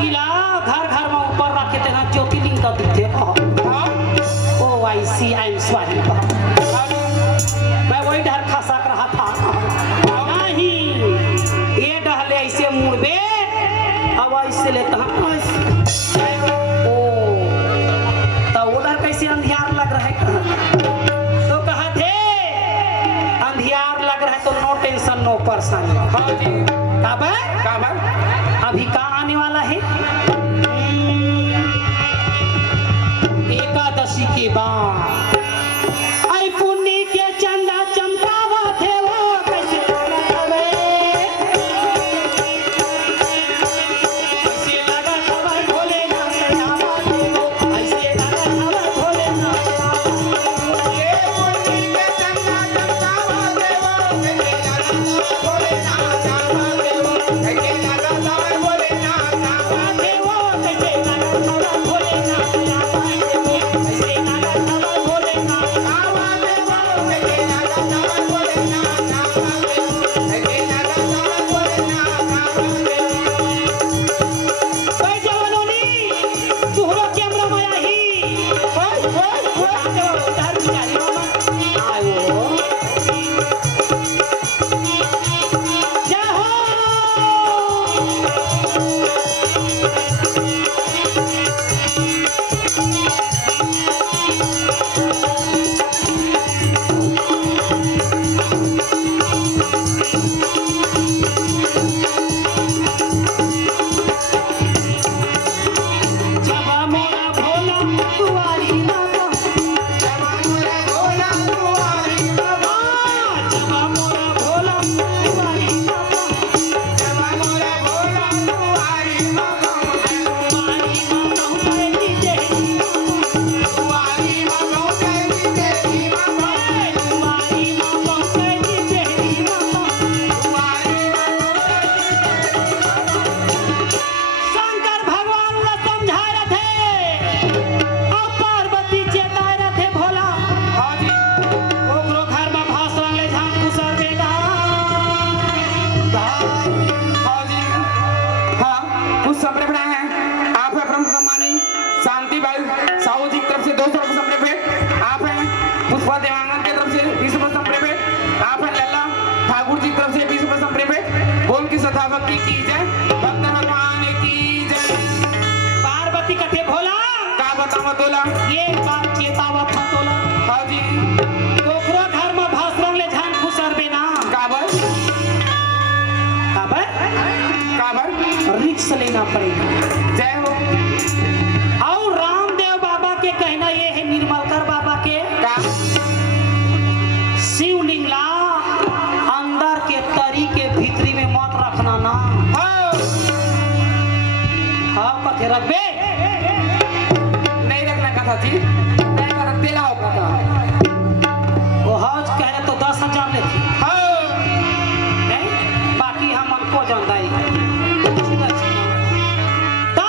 किला घर घर में ऊपर रखे थे ज्योतिर्लिंग का दिखते ओ आई सी आई एम सॉरी मैं वही डर खसक रहा था नहीं ये डहले ऐसे मुड़बे अब ऐसे लेता ओ तो उधर कैसे अंधियार लग रहा है तो कहा थे अंधियार लग रहा है तो नो टेंशन नो परेशानी कब अभी कहाँ आने वाला है एकादशी के बाद आई पुण्य के चंदा चमकावा थे वो कैसे लगा खबर भोले ना ऐसे लगा खबर भोले ना ये पुण्य के चंदा चमकावा थे वो कैसे लगा भोले भक्ति की जय भक्त भगवान की जय पार्वती कथे भोला का बतावा तोला ये बात चेतावा था तोला हां जी तोकरो घर में भाषण ले जान खुसरबे ना काबर रिक्स लेना पड़ेगा जय हो और रामदेव बाबा के कहना ये है निर्मलकर बाबा के का शिवलिंग ला अंदर के तरी के भीतरी में मत रखना ना हाँ कथे रखबे नहीं रखना कथा जी नहीं कर तेला हो कथा वो हज कह रहे तो 10,000 ले थी बाकी हम उनको जानता है तो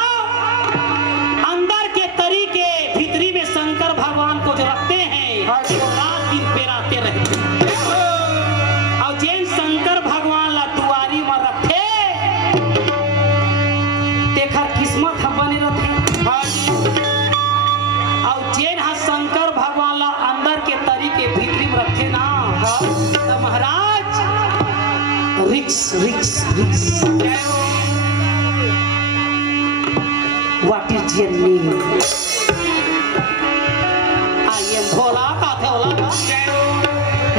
अंदर के तरी के भीतरी में शंकर भगवान को जो रखते हैं वो रात दिन पेराते रहते और जैन शंकर भगवान ला दुआरी में रखे तेखर किस्मत हम बने रहते और जैन हा शंकर भगवान ला अंदर के तरी के भीतरी में रखे ना तो महाराज रिक्स रिक्स रिक्स what is your name I am Bhola का थे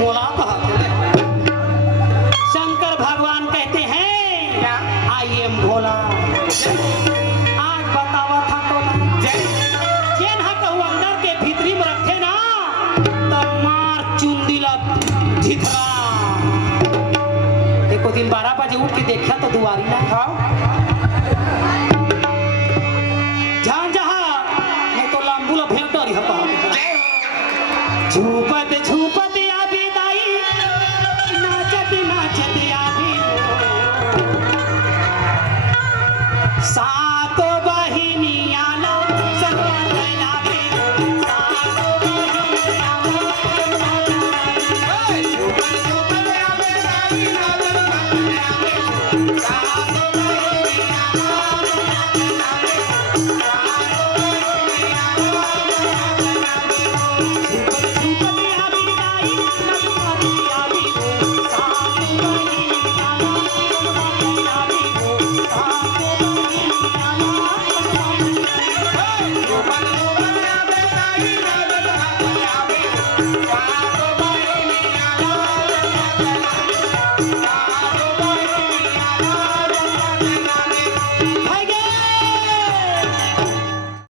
भोला कहा शंकर भगवान कहते हैं आई एम भोला आज बतावा था तो जेन हा कहू अंदर के भीतरी में रखे ना तब मार चुंदिला धिथरा एको दिन 12 बजे उठ के देखा तो दुआरी ना जान जहा मैं तो लांबूला भेंट रही हपा झूपत झूपत आबी दाई नाचत नाचत आबी सा